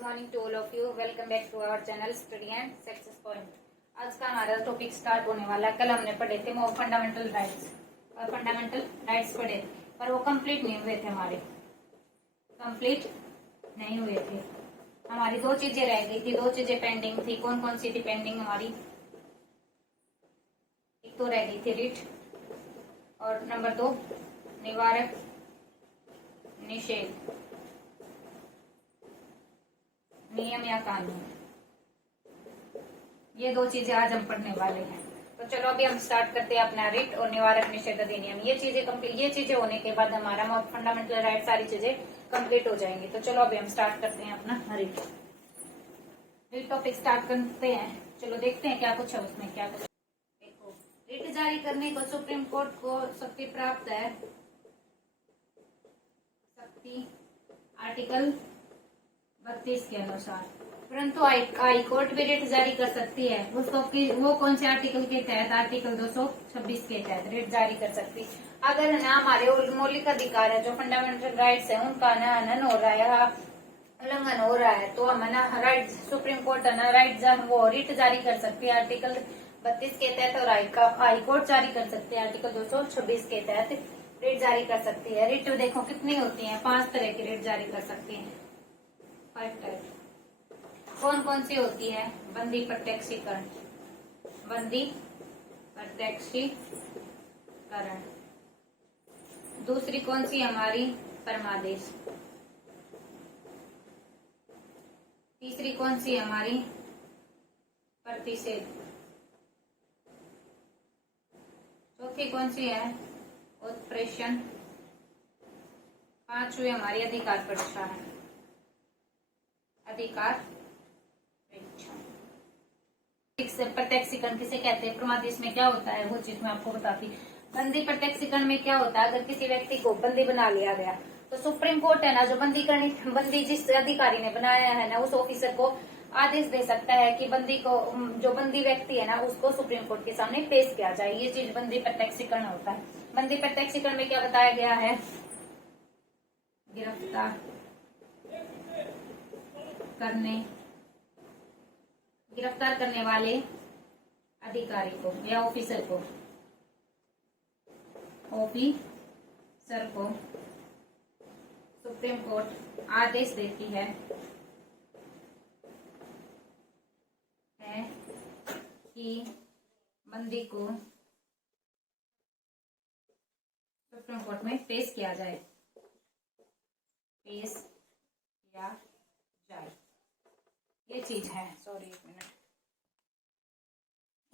Good morning to all of you. Welcome back to our channel study and success point. आज का हमारा topic start होने वाला है। कल हमने पढ़े थे फंडामेंटल राइट्स और फंडामेंटल राइट्स पढ़े थे, पर वो कंप्लीट नहीं हुए थे, हमारे कंप्लीट नहीं हुए थे। हमारी दो चीजें रह गई थी, दो चीजें पेंडिंग थी। कौन कौन सी थी पेंडिंग हमारी? एक तो रह गई थी रिट, और नंबर 2 निवारक निषेध नियम या कानून। ये दो चीजें आज हम पढ़ने वाले हैं। तो चलो अभी हम स्टार्ट करते हैं अपना रिट और निवारक निषेध अधिनियम। ये चीजें होने के बाद हमारा फंडामेंटल राइट सारी चीजें कंप्लीट हो जाएंगी। तो चलो अभी हम स्टार्ट करते हैं अपना रिट टॉपिक स्टार्ट करते हैं। चलो देखते हैं क्या कुछ है उसमें, क्या कुछ। देखो, रिट जारी करने को सुप्रीम कोर्ट को शक्ति प्राप्त है। शक्ति आर्टिकल 32 के अनुसार, परंतु हाई कोर्ट भी रिट जारी कर सकती है। उसको वो कौन से आर्टिकल के तहत? आर्टिकल 226 के तहत रिट जारी कर सकती है। अगर ना हमारे मौलिक अधिकार है, जो फंडामेंटल राइट्स है, उनका ना हनन हो रहा है, उल्लंघन हो रहा है, तो हम ना राइट सुप्रीम कोर्ट है ना राइट वो रिट जारी कर सकती है आर्टिकल 32 के तहत, और हाई कोर्ट जारी कर सकती है आर्टिकल 226 के तहत रिट जारी कर सकती है। रिट देखो कितनी होती है, 5 तरह की रिट जारी कर सकती है। 5 टाइप कौन कौन सी होती है? बंदी प्रत्यक्षीकरण, बंदी प्रत्यक्षीकरण। दूसरी कौन सी हमारी? परमादेश। तीसरी कौन सी हमारी? प्रतिषेध। चौथी कौन सी है? उत्प्रेषण। 5वीं हमारी अधिकार परीक्षा है। अधिकार प्रत्यक्षीकरण किसे कहते हैं? प्रमादेश में क्या होता है वो चीज मैं आपको बताती। बंदी प्रत्यक्षीकरण में क्या होता है? अगर किसी व्यक्ति को बंदी बना लिया गया तो सुप्रीम कोर्ट है ना, जो बंदी जिस अधिकारी ने बनाया है ना, उस ऑफिसर को आदेश दे सकता है कि बंदी को, जो बंदी व्यक्ति है ना, उसको सुप्रीम कोर्ट के सामने पेश किया जाए। ये चीज बंदी प्रत्यक्षीकरण होता है। बंदी प्रत्यक्षीकरण में क्या बताया गया है? गिरफ्तार करने वाले अधिकारी को या ऑफिसर को सुप्रीम कोर्ट आदेश देती है कि बंदी को सुप्रीम कोर्ट में पेश किया जाए, ये चीज है। सॉरी, एक मिनट।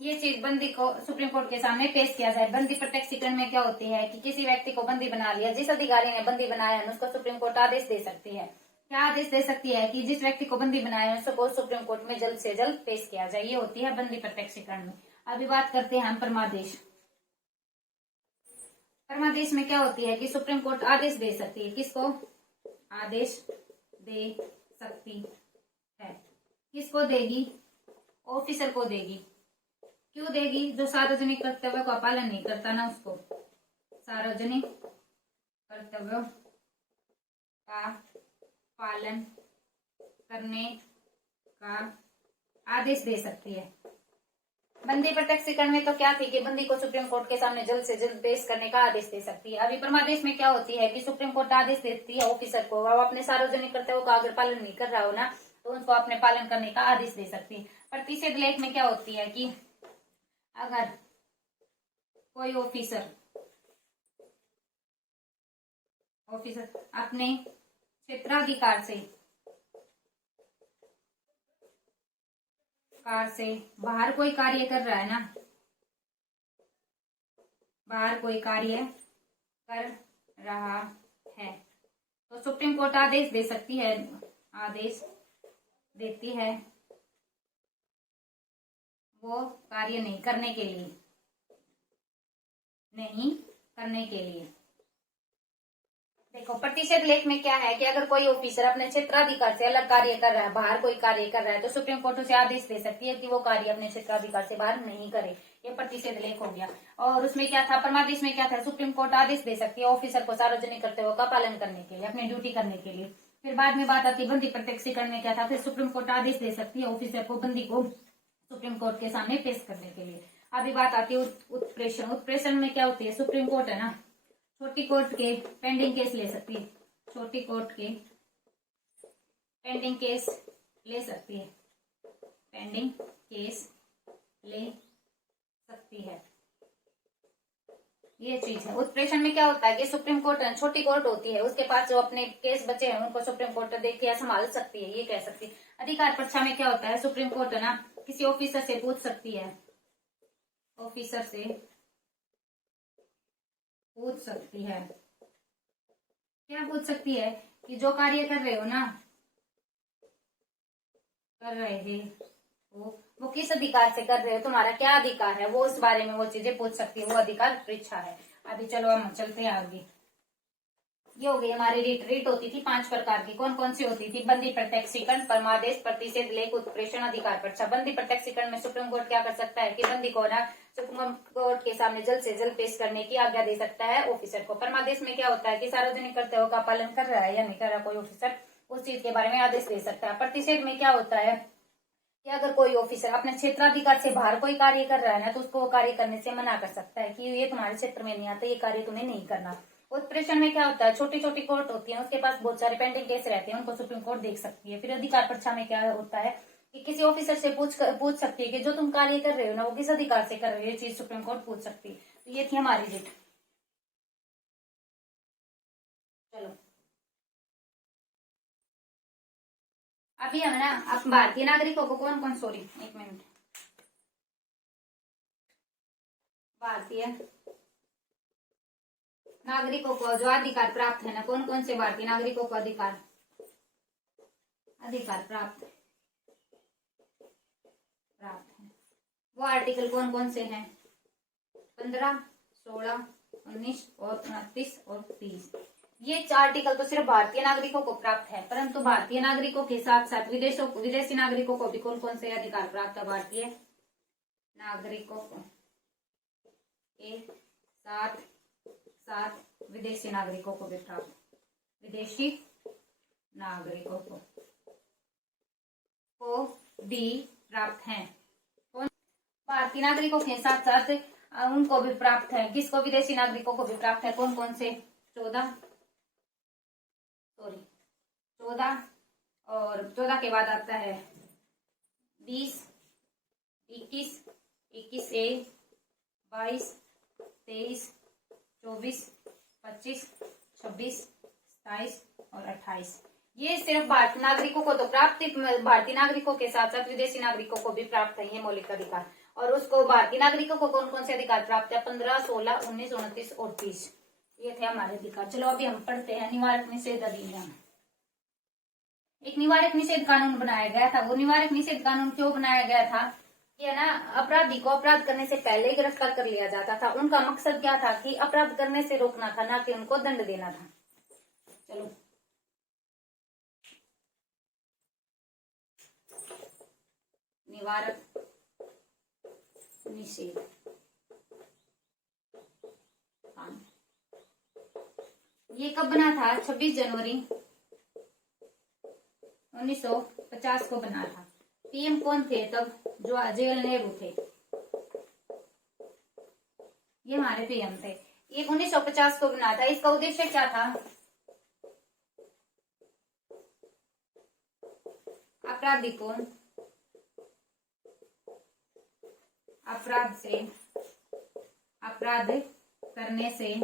ये चीज बंदी को सुप्रीम कोर्ट के सामने पेश किया जाए। बंदी प्रत्यक्षीकरण में क्या होती है कि किसी व्यक्ति को बंदी बना लिया, जिस अधिकारी ने बंदी बनाया है उसको सुप्रीम कोर्ट आदेश दे सकती है। क्या आदेश दे सकती है? कि जिस व्यक्ति को बंदी बनाया है उसको सुप्रीम कोर्ट में जल्द से जल्द पेश किया जाए। ये होती है बंदी प्रत्यक्षीकरण में। अभी बात करते हैं हम परमादेश। परमादेश में क्या होती है कि सुप्रीम कोर्ट आदेश दे सकती है। किसको आदेश दे सकती है? किसको देगी? ऑफिसर को देगी। क्यों देगी? जो सार्वजनिक कर्तव्य का पालन नहीं करता ना, उसको सार्वजनिक कर्तव्यों का पालन करने का आदेश दे सकती है। बंदी प्रत्यक्षीकरण में तो क्या थी कि बंदी को सुप्रीम कोर्ट के सामने जल्द से जल्द पेश करने का आदेश दे सकती है। अभी परमादेश में क्या होती है कि सुप्रीम कोर्ट आदेश देती है ऑफिसर को, वो अपने सार्वजनिक कर्तव्यों का अगर पालन नहीं कर रहा हो ना, तो उनको अपने पालन करने का आदेश दे सकती है। प्रतिषेध लेख में क्या होती है कि अगर कोई ऑफिसर अपने क्षेत्राधिकार से बाहर कोई कार्य कर रहा है ना, बाहर कोई कार्य कर रहा है, तो सुप्रीम कोर्ट आदेश दे सकती है, आदेश देती है वो कार्य नहीं करने के लिए। देखो, प्रतिषेध लेख में क्या है कि अगर कोई ऑफिसर अपने क्षेत्राधिकार से अलग कार्य कर रहा है, बाहर कोई कार्य कर रहा है, तो सुप्रीम कोर्ट उसे आदेश दे सकती है कि वो कार्य अपने क्षेत्राधिकार से बाहर नहीं करे। ये प्रतिषेध लेख हो गया। और उसमें क्या था? परमादेश में क्या था? सुप्रीम कोर्ट आदेश दे सकती है ऑफिसर को सार्वजनिक कर्तव्यों का पालन करने के लिए, अपनी ड्यूटी करने के लिए। फिर बाद में बात आती है बंदी प्रत्यक्षीकरण में क्या था, फिर सुप्रीम कोर्ट आदेश दे सकती है ऑफिसर को बंदी को सुप्रीम कोर्ट के सामने पेश करने के लिए। अभी बात आती है उत्प्रेषण। उत्प्रेषण में क्या होती है, सुप्रीम कोर्ट है ना, छोटी कोर्ट के पेंडिंग केस ले सकती है, छोटी कोर्ट के पेंडिंग केस ले सकती है, पेंडिंग केस ले सकती है, ये चीज है। उत्प्रेषण में क्या होता है कि सुप्रीम कोर्ट छोटी कोर्ट होती है, उसके पास जो अपने केस बचे हैं उनको सुप्रीम कोर्ट देख के संभाल सकती है, ये कह सकती है। अधिकार परीक्षा में क्या होता है, सुप्रीम कोर्ट है ना किसी ऑफिसर से पूछ सकती है, ऑफिसर से पूछ सकती है, क्या पूछ सकती है कि जो कार्य कर रहे हो ना, कर रहे हो वो किस अधिकार से कर रहे हो, तुम्हारा क्या अधिकार है, वो उस बारे में वो चीजें पूछ सकती है, वो अधिकार परीक्षा है। अभी चलो हम चलते हैं आगे। ये हो गई हमारी रीट होती थी 5 प्रकार की। कौन कौन सी होती थी, बंदी प्रत्यक्षीकरण, परमादेश, प्रतिषेध, लेख, उत्प्रेषण, अधिकार परीक्षा। बंदी प्रत्यक्षीकरण में सुप्रीम कोर्ट क्या कर सकता है कि बंदी को ना सुप्रीम कोर्ट के सामने जल्द से जल्द पेश करने की आज्ञा दे सकता है ऑफिसर को। परमादेश में क्या होता है कि सार्वजनिक कर्तव्यों का पालन कर रहा है या नहीं कर रहा कोई ऑफिसर, उस चीज के बारे में आदेश दे सकता है। प्रतिषेध में क्या होता है कि अगर कोई ऑफिसर अपने क्षेत्राधिकार से बाहर कोई कार्य कर रहा है ना, तो उसको वो कार्य करने से मना कर सकता है कि ये तुम्हारे क्षेत्र में नहीं आता, ये कार्य तुम्हें नहीं करना। उत्प्रेषण में क्या होता है, छोटी छोटी कोर्ट होती है, उसके पास बहुत सारे पेंडिंग केस रहते हैं, उनको सुप्रीम कोर्ट देख सकती है। फिर अधिकार परीक्षा में क्या होता है कि किसी ऑफिसर से पूछ सकती है कि जो तुम कार्य कर रहे हो ना वो किस अधिकार से कर रहे हो, ये चीज सुप्रीम कोर्ट पूछ सकती है। तो ये थी हमारी रिट। चलो अभी हम ना अब भारतीय नागरिकों को कौन कौन, सॉरी एक मिनट, भारतीय नागरिकों को जो अधिकार प्राप्त है ना, कौन कौन से भारतीय नागरिकों को अधिकार प्राप्त है, वो आर्टिकल कौन कौन से हैं, 15, 16, 19 और 29 और 30। ये आर्टिकल तो सिर्फ भारतीय नागरिकों को प्राप्त है, परंतु भारतीय नागरिकों के साथ साथ विदेशी नागरिकों को भी कौन कौन से अधिकार प्राप्त है, भारतीय नागरिकों को के साथ साथ विदेशी नागरिकों को भी प्राप्त, विदेशी नागरिकों को भी प्राप्त है। कौन, भारतीय नागरिकों के साथ साथ उनको भी प्राप्त है, किसको, विदेशी नागरिकों को भी प्राप्त है। कौन कौन से, 14 और 14 के बाद आता है 20, 21, 21A, 22, 23, 24, 25, 26, 27 और 28। ये सिर्फ भारतीय नागरिकों को तो प्राप्त, भारतीय नागरिकों के साथ साथ विदेशी नागरिकों को भी प्राप्त है ये मौलिक अधिकार। और उसको भारतीय नागरिकों को कौन कौन से अधिकार प्राप्त है, 15, 16, 19, 29 और 30। ये थे हमारे अधिकार। चलो अभी हम पढ़ते हैं निवारक निषेध अधिनियम। एक निवारक निषेध कानून बनाया गया था। वो निवारक निषेध कानून क्यों बनाया गया था कि ना अपराधी को अपराध करने से पहले ही गिरफ्तार कर लिया जाता था। उनका मकसद क्या था कि अपराध करने से रोकना था, ना कि उनको दंड देना था। चलो निवारक निषेध कानून ये कब बना था, 26 जनवरी 1950 को बना था। पीएम कौन थे तब, जवाहरलाल नेहरू थे, ये हमारे पीएम थे। ये 1950 को बना था। इसका उद्देश्य क्या था, अपराधी को अपराध करने से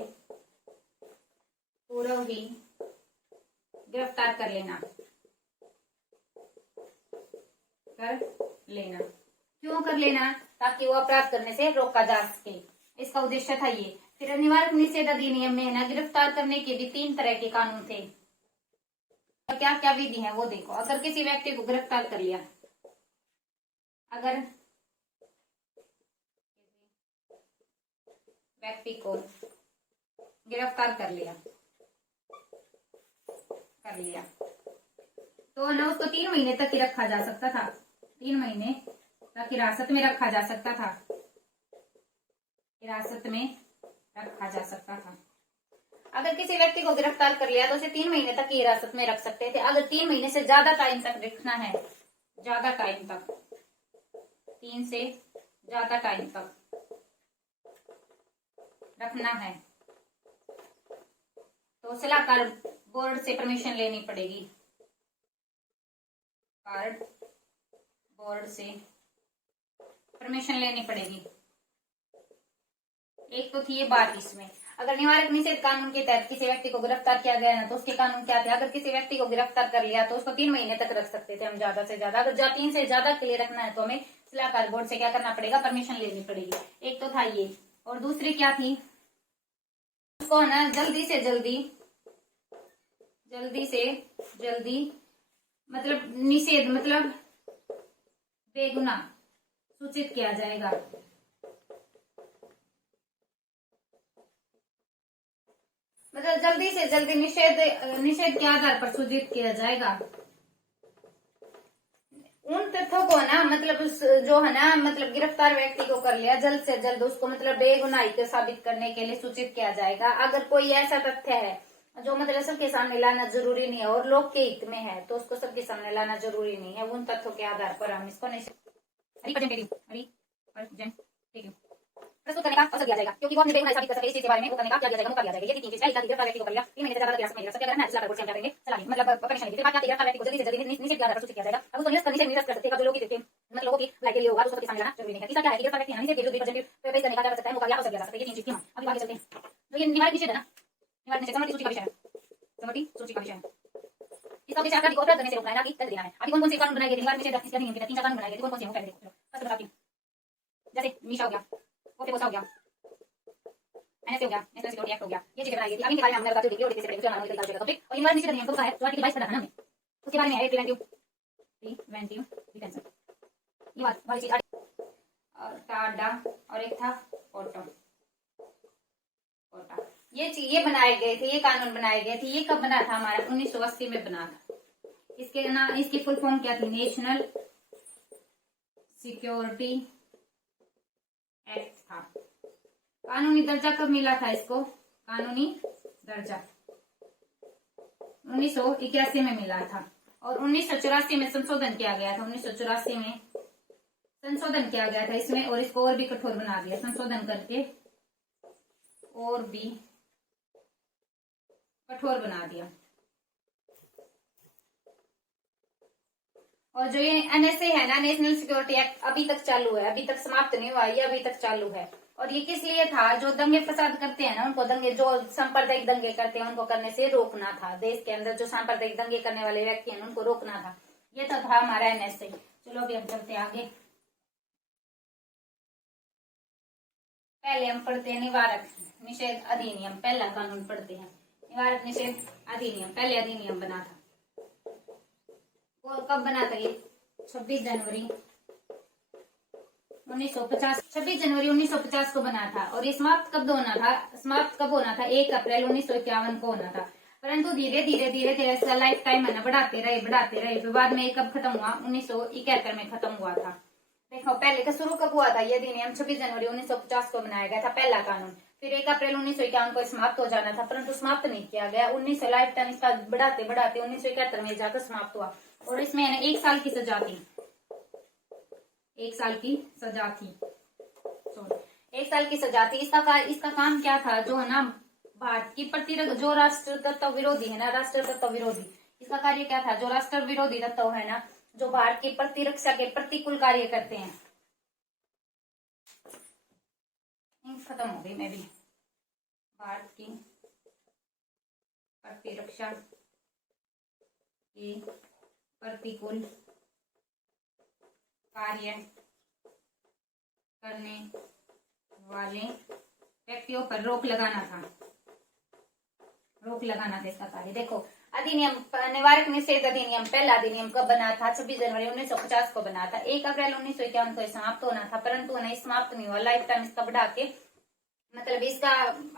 पूर्व ही गिरफ्तार कर लेना। क्यों कर लेना, ताकि वो अपराध करने से रोका जा सके, इसका उद्देश्य था ये। फिर निवारक निषेध अधिनियम में ना गिरफ्तार करने के भी 3 तरह के कानून थे। क्या क्या विधि है वो देखो। अगर किसी व्यक्ति को गिरफ्तार कर लिया, अगर व्यक्ति को गिरफ्तार कर लिया तो ना उसको 3 महीने तक ही रखा जा सकता था, 3 महीने तक हिरासत में रखा जा सकता था, अगर किसी व्यक्ति को गिरफ्तार कर लिया तो उसे 3 महीने तक की हिरासत में रख सकते थे। अगर 3 महीने से ज्यादा टाइम तक रखना है, ज्यादा टाइम तक, 3 से ज्यादा टाइम तक रखना है तो सलाहकार बोर्ड से परमिशन लेनी पड़ेगी, बोर्ड से परमिशन लेनी पड़ेगी। एक तो थी ये बात इसमें। अगर निवारक निषेध कानून के तहत किसी व्यक्ति को गिरफ्तार किया गया ना तो उसके कानून क्या थे? अगर किसी व्यक्ति को गिरफ्तार कर लिया तो उसको 3 महीने तक रख सकते थे हम, ज्यादा से ज्यादा। अगर 3 से ज्यादा के लिए रखना है तो हमें सलाहकार बोर्ड से क्या करना पड़ेगा? परमिशन लेनी पड़ेगी। एक तो था ये। और दूसरी क्या थी? उसको ना जल्दी से जल्दी मतलब निषेध मतलब बेगुनाह सूचित किया जाएगा। मतलब जल्दी से जल्दी निषेध के आधार पर सूचित किया जाएगा। उन तथ्यों को ना मतलब जो है ना मतलब गिरफ्तार व्यक्ति को कर लिया, जल्द से जल्द उसको मतलब बेगुनाही को साबित करने के लिए सूचित किया जाएगा। अगर कोई ऐसा तथ्य है जो मतलब सबके सामने लाना जरूरी नहीं है और लोक के हित में है तो उसको सबके सामने लाना जरूरी नहीं है। उन तथ्यों के आधार पर हम इसको प्रस्तुत करने का अवसर दिया जाएगा, क्योंकि वो अपने बेगुनाही साबित कर सके इस चीज के बारे में वो करने का क्या दिया जाएगा? मौका दिया जाएगा। ये 3 चीज है। गिरफ्तार व्यक्ति को कर लिया, 3 महीने से ज्यादा गिरफ्तार में सकते करना है, सलाहकार बोर्ड से हम क्या करेंगे? सलाह मतलब परमिशन लेंगे। फिर बात क्या? गिरफ्तार व्यक्ति को जल्दी से जल्दी निषेध के आधार पर सूचित किया जाएगा। अब उसको निरस्त कर सकते हैं जो लोग मतलब लोगों की भलाई के लिए होगा, उसको सबके सामने लाना जरूरी नहीं है। तीसरा क्या है? गिरफ्तार व्यक्ति निषेध के विरुद्ध पेश करने का क्या कर सकता है? मौका या अवसर दिया जा सकता है। ये 3 चीज थी। अभी आगे चलते हैं। तो ये निवारक निषेध है ना, निवारक निषेध समवर्ती सूची का विषय है, समवर्ती सूची का विषय है। इसका उद्देश्य अपराधी को अपराध करने से रोकना है, ना कि दंड देना है। अभी कौन कौन से कानून बनाए गए? निवारक निषेध इसके अधिनियम के 3 कानून बनाए गए। कौन कौन से हैं? पहले देखो, फर्स्ट बताती हूँ। जैसे मीशा हो गया, पोसा हो गया, एनएसए हो गया, नेशनल सिक्योरिटी एक्ट हो गया, ये चीजें बनाई गई थी। अभी के बारे में हमने बताते हुए और ये निवारक निषेध अधिनियम कब है? जो आर्टिकल 22 का था ना, उसके बारे में है प्रिवेंटिव डिटेंशन। ये वाली चीज और टाडा और एक था कोटा। ये बनाए गए थे, ये कानून बनाए गए थे। ये कब बना था? हमारा 1980 में बना था। इसके ना इसकी फुल फॉर्म क्या थी? नेशनल सिक्योरिटी एक्ट था। कानूनी दर्जा कब मिला था इसको? कानूनी दर्जा 1981 में मिला था और 1984 में संशोधन किया गया था। 1984 में संशोधन किया गया था इसमें और इसको और भी कठोर बना दिया, संशोधन करके और भी कठोर बना दिया। और जो ये एनएसए है ना, नेशनल सिक्योरिटी एक्ट, अभी तक चालू है, अभी तक समाप्त नहीं हुआ, ये अभी तक चालू है। और ये किस लिए था? जो दंगे फसाद करते हैं ना उनको, जो सांप्रदायिक दंगे करते हैं उनको करने से रोकना था। देश के अंदर जो सांप्रदायिक दंगे करने वाले व्यक्ति हैं उनको रोकना था। ये तो था हमारा एनएसए। चलो अभी हम चलते आगे। पहले हम पढ़ते हैं निवारक निषेध अधिनियम। पहला कानून पढ़ते हैं, निवारक निषेध अधिनियम। पहले अधिनियम बना था वो कब बना था? ये 26 जनवरी 1950। 26 जनवरी 1950 को बना था। और ये समाप्त कब होना था? 1 अप्रैल 1951 को होना था। परंतु धीरे धीरे इसका लाइफ टाइम है ना बढ़ाते रहे। फिर बाद में कब खत्म हुआ? 1971 में खत्म हुआ था। देखो पहले का शुरू कब हुआ था? ये अधिनियम 26 जनवरी 1950 को बनाया गया था, पहला कानून। फिर 1 अप्रैल 1951 को समाप्त हो जाना था, परंतु समाप्त नहीं किया गया। 19 लाइफ टाइम इसका बढ़ाते 1971 में जाकर समाप्त हुआ। और इसमें 1 साल की सजा थी। 1 साल की सजा थी। 1 साल की सजा थी। इसका काम क्या था? जो है ना भारत की जो राष्ट्र तत्व विरोधी है ना, राष्ट्र तत्व विरोधी, इसका कार्य क्या था? जो राष्ट्र विरोधी तत्व है ना, जो भारत की प्रतिरक्षा के प्रतिकूल कार्य करते हैं। खत्म हो गई मैं भी। भारत की प्रतिरक्षा के प्रतिकूल कार्य करने वाले व्यक्तियों पर रोक लगाना था। इसका कार्य। देखो अधिनियम, निवारक निषेध अधिनियम, पहला अधिनियम कब बना था? 26 जनवरी 1950 को बना था। 1 अप्रैल 1951 को समाप्त होना था, परंतु नहीं समाप्त नहीं हुआ। लाइफ टाइम इसका बढ़ा के मतलब इसका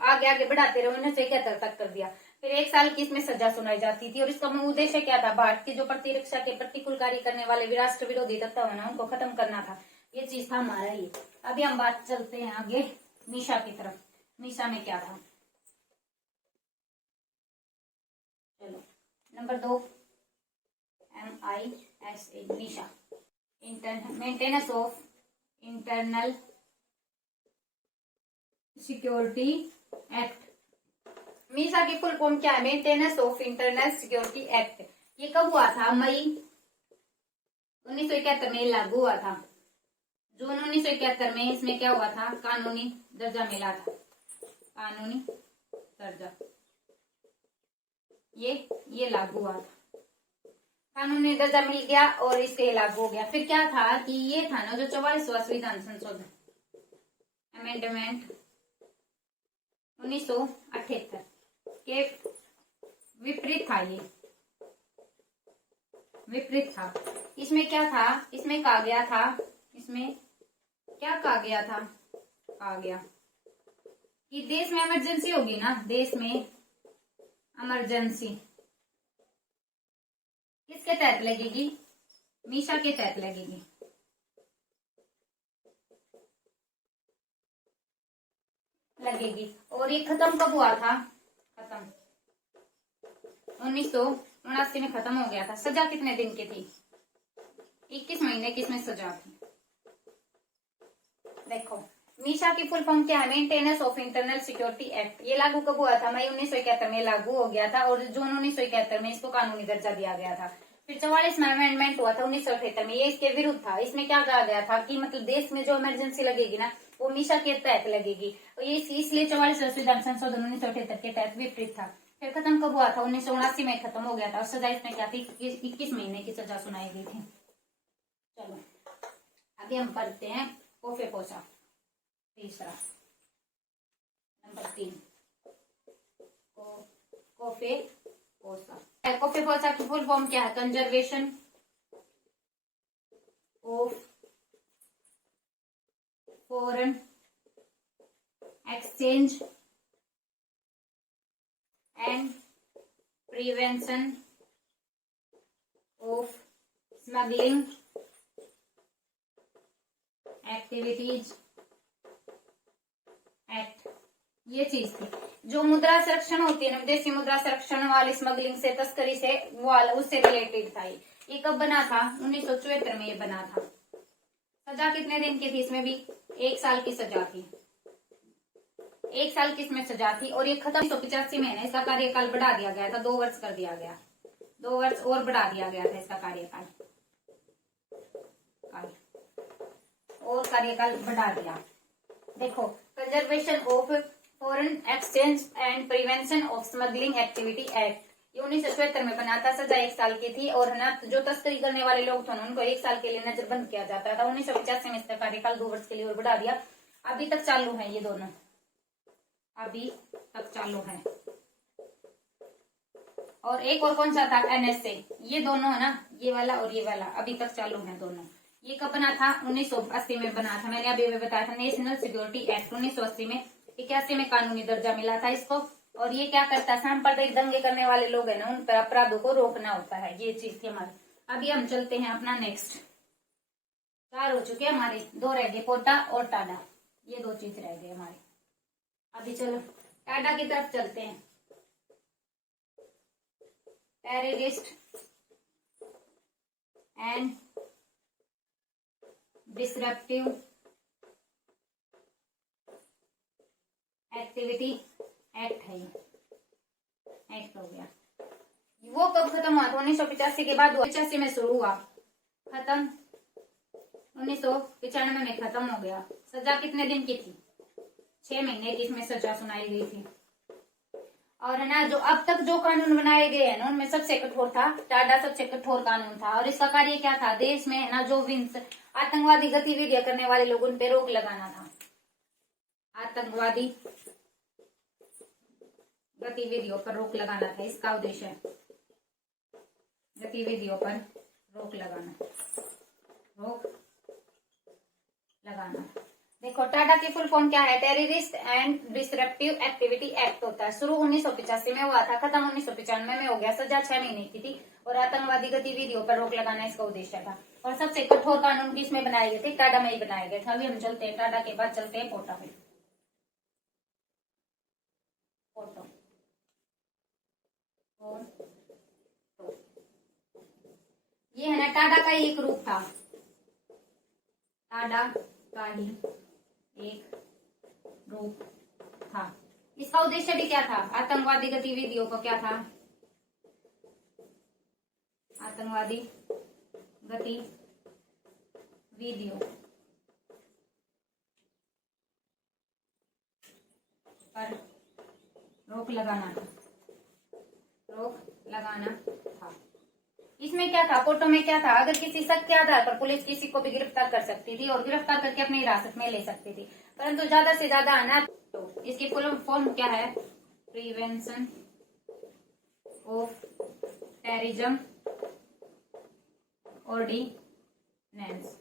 आगे बढ़ाते रहे, 1971 तक कर दिया। फिर 1 साल की इसमें सजा सुनाई जाती थी। और इसका उद्देश्य क्या था? भारत की जो प्रतिरक्षा के प्रतिकूल कार्य करने वाले राष्ट्र विरोधी तत्व है ना, उनको खत्म करना था। ये चीज था हमारा ये। अभी हम बात चलते हैं आगे मीशा की तरफ। मीशा में क्या था? नंबर 2 MISA MISA, maintenance of internal security act. MISA की फुल फॉर्म क्या है? Maintenance of internal security act. ये कब हुआ था? मई 1971 में लागू हुआ था। जून 1971 में इसमें क्या हुआ था? कानूनी दर्जा मिला था, कानूनी दर्जा, ये लागू हुआ था, कानूनी दर्जा मिल गया और इसके लागू हो गया। फिर क्या था कि ये था ना जो 44वां संविधान संशोधन, अमेंडमेंट 1978 के विपरीत था, ये विपरीत था। इसमें क्या था? इसमें कहा गया था, इसमें क्या कहा गया था? कहा गया कि देश में इमरजेंसी होगी ना, देश में इमरजेंसी किसके तहत लगेगी? मीशा के तहत लगेगी। और ये खत्म कब हुआ था? खत्म 1979 में खत्म हो गया था। सजा कितने दिन की थी? 21 महीने की इसमें सजा थी। देखो मीशा की फुल फॉर्म क्या है? Maintenance of internal security act. ये लागू कब हुआ था? मई 1971 में लागू हो गया था और जून 1971 में इसको कानूनी दर्जा दिया गया था। फिर 44वां अमेंडमेंट हुआ था 1978 में, ये इसके विरुद्ध था। इसमें क्या कहा गया था कि मतलब देश में जो इमरजेंसी लगेगी ना वो मीशा के तहत लगेगी, और ये इसलिए 44वां संविधान संशोधन 1978 के तहत विपरीत था। फिर खत्म कब हुआ था? 1979 में खत्म हो गया था और सजा इसमें क्या थी? 21 महीने की सजा सुनाई गई थी। चलो अभी हम पढ़ते हैं कोफे पोसा, तीसरा नंबर 3 कोफे पोसा। कोफे पोसा की फुल फॉर्म क्या है? Conservation of foreign exchange and prevention of smuggling activities act. ये चीज थी। जो मुद्रा संरक्षण होती है ना, विदेशी मुद्रा संरक्षण वाली स्मगलिंग से, तस्करी से, वो उससे रिलेटेड था। ये कब बना था? 1974 में ये बना था। सजा कितने दिन की थी? इसमें भी 1 साल की सजा थी, 1 साल की इसमें सजा थी। और ये खत्म 1985 में है। इसका कार्यकाल बढ़ा दिया गया था, 2 वर्ष कर दिया गया, 2 वर्ष और बढ़ा दिया गया था इसका कार्यकाल, और कार्यकाल बढ़ा दिया। देखो conservation of foreign exchange and prevention of smuggling activity act, ये 1974 में बना था। सजा 1 साल की थी और है ना जो तस्करी करने वाले लोग थे उनको 1 साल के लिए नजरबंद किया जाता था। 1985 में इसका कार्यकाल 2 वर्ष के लिए और बढ़ा दिया। अभी तक चालू है ये दोनों, अभी तक चालू है। और एक और कौन सा था? NSA। ये दोनों है ना, ये वाला और ये वाला अभी तक चालू है दोनों। ये कब बना था? 1980 में बना था। मैंने अभी बताया था नेशनल सिक्योरिटी एक्ट 1980 में। 81 में कानूनी दर्जा मिला था इसको। और ये क्या करता है? सांप्रदायिक दंगे करने वाले लोग है ना, उन पर अपराधों को रोकना होता है। ये चीज थी हमारी। अभी हम चलते हैं अपना नेक्स्ट। 4 हो चुके हमारे, 2 रह गए, पोटा और टाडा। ये 2 चीज रह गए हमारे। अभी चलो टाडा की तरफ चलते हैं। Terrorist and disruptive activity act है, एक्ट हो गया। वो कब खत्म हुआ था? 1985 के बाद हुआ। 85 में शुरू हुआ, खत्म 1995 में खत्म हो गया। सजा कितने दिन की थी? 6 महीने की इसमें सजा सुनाई गई थी। और है ना जो अब तक जो कानून बनाए गए हैं ना उनमें सबसे कठोर था टाडा, सबसे कठोर कानून था। और इसका कार्य क्या था? देश में है ना जो भी आतंकवादी गतिविधियां करने वाले लोग उन पे रोक लगाना था। आतंकवादी गतिविधियों पर रोक लगाना था इसका उद्देश्य है। गतिविधियों पर रोक लगाना, रोक लगाना। देखो टाडा की फुल फॉर्म क्या है? Terrorist and disruptive activity act होता है। शुरू 1985 में हुआ था, खत्म 1995 में हो गया। सजा 6 महीने की थी और आतंकवादी गतिविधियों पर रोक लगाना इसका उद्देश्य था। और सबसे कठोर कानून किसमें बनाए गए थे? टाडा में ही बनाए गए थे। अभी हम चलते हैं टाडा के बाद चलते हैं पोटा पे। पोटो और ये है ना टाडा का ही एक रूप था, टाडा का ही एक रूप था। इसका उद्देश्य भी क्या था? आतंकवादी गतिविधियों का क्या था? आतंकवादी गतिविधियों पर रोक लगाना था, रोक लगाना था। इसमें क्या था? फोटो में क्या था? अगर किसी शक के आधार पर पुलिस किसी को भी गिरफ्तार कर सकती थी और गिरफ्तार करके अपनी हिरासत में ले सकती थी, परंतु ज्यादा से ज्यादा है ना, तो इसकी फुल फॉर्म क्या है? Prevention of terrorism ordinance.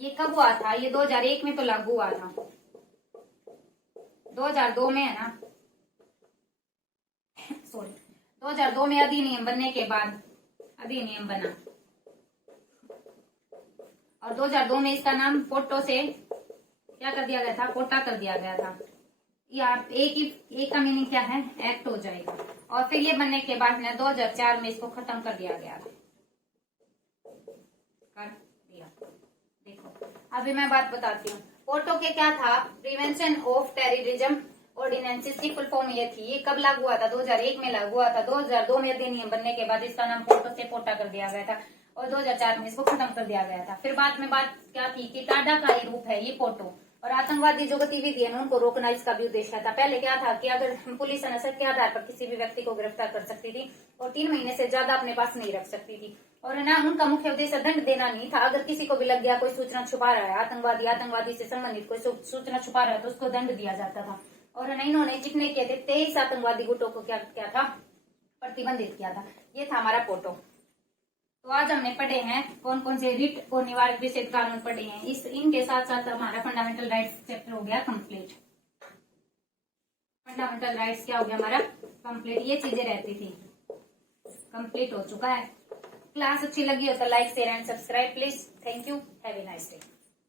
ये कब हुआ था? ये 2001 में तो लागू हुआ था, 2002 में है ना, सॉरी 2002 में अधिनियम बनने के बाद अधिनियम बना और 2002 में इसका नाम पोटो से क्या कर दिया गया था? कोटा कर दिया गया था। या एक का मीनिंग क्या है? एक्ट हो जाएगा। और फिर ये बनने के बाद ना 2004 में इसको खत्म कर दिया गया, कर दिया। देखो अभी मैं बात बताती हूँ। पोटो के क्या था? प्रिवेंशन ऑफ टेररिज्म ऑर्डिनेंसेस की फुल फॉर्म ये थी। ये कब लागू हुआ था? 2001 में लागू हुआ था। 2002 में अधिनियम बनने के बाद इसका नाम पोटो से पोटा कर दिया गया था और 2004 में इसको खत्म कर दिया गया था। फिर बाद में बात क्या थी कि टाडा का ही रूप है ये पोटो, और आतंकवादी जो गतिविधि है उनको रोकना इसका भी उद्देश्य था। पहले क्या था कि अगर पुलिस शक के आधार पर किसी भी व्यक्ति को गिरफ्तार कर सकती थी और 3 महीने से ज्यादा अपने पास नहीं रख सकती थी, और ना उनका मुख्य उद्देश्य दंड देना नहीं था। अगर किसी को भी लग गया कोई सूचना छुपा रहा है, आतंकवादी से संबंधित कोई सूचना छुपा रहा है, तो उसको दंड दिया जाता था। और इन्होंने जितने किए थे 23 आतंकवादी गुटों को क्या था? प्रतिबंधित किया था। ये था हमारा पोटो। तो आज हमने पढ़े हैं कौन कौन से रिट और निवारक विशेष कानून पढ़े हैं। इनके साथ साथ हमारा फंडामेंटल राइट्स चैप्टर हो गया कंप्लीट। फंडामेंटल राइट्स क्या हो गया हमारा? कंप्लीट। ये चीजें रहती थी, कंप्लीट हो चुका है। क्लास अच्छी लगी हो तो like share and subscribe please. Thank you, have a nice day.